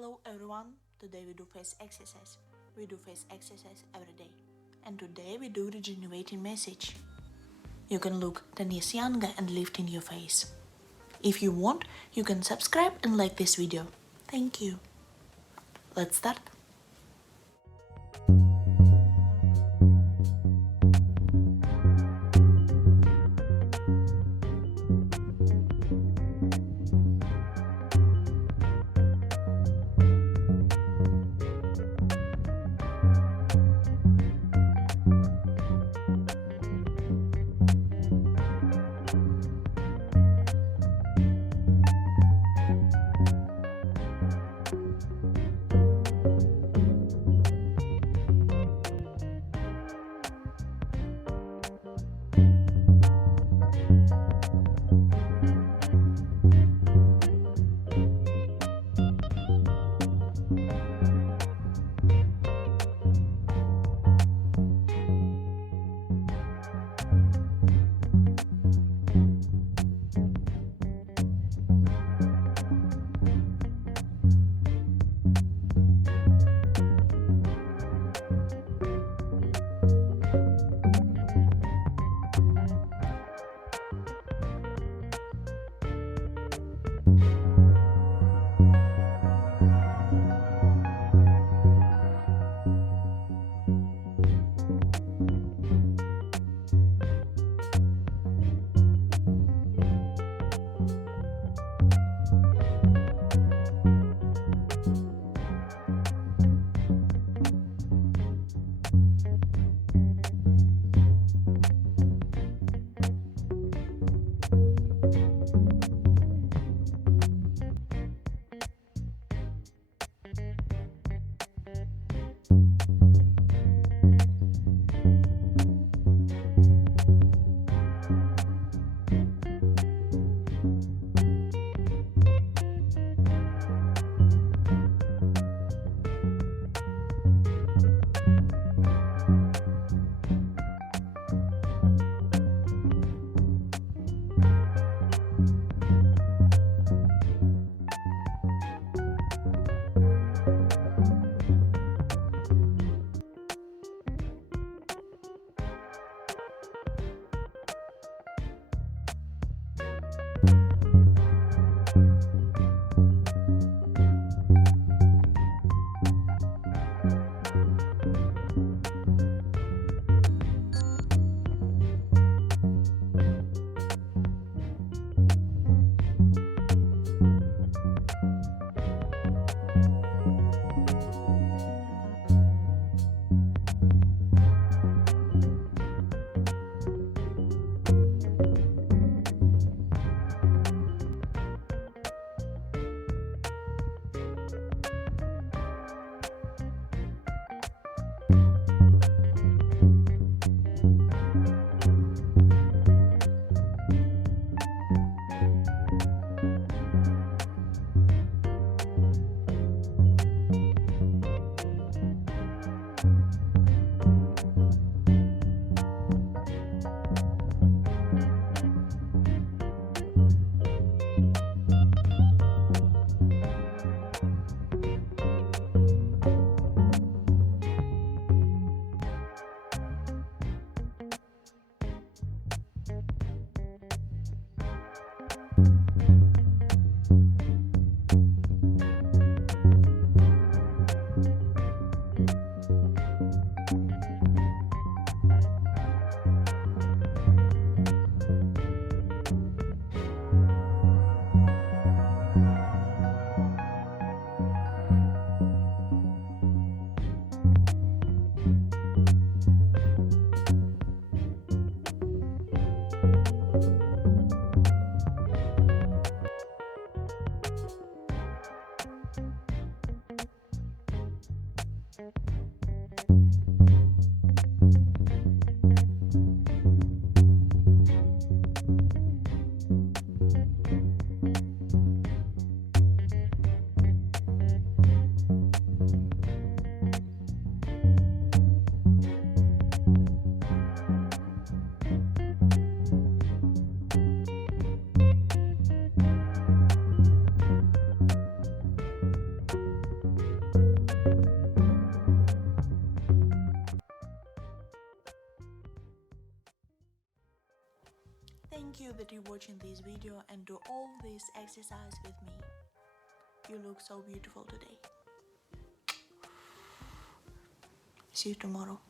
Hello everyone, today we do face exercise. We do face exercise every day. And today we do rejuvenating message. You can look 10 years younger and lift in your face. If you want, you can subscribe and like this video. Thank you. Let's start. Thank you that you're watching this video and do all this exercise with me. You look so beautiful today. See you tomorrow.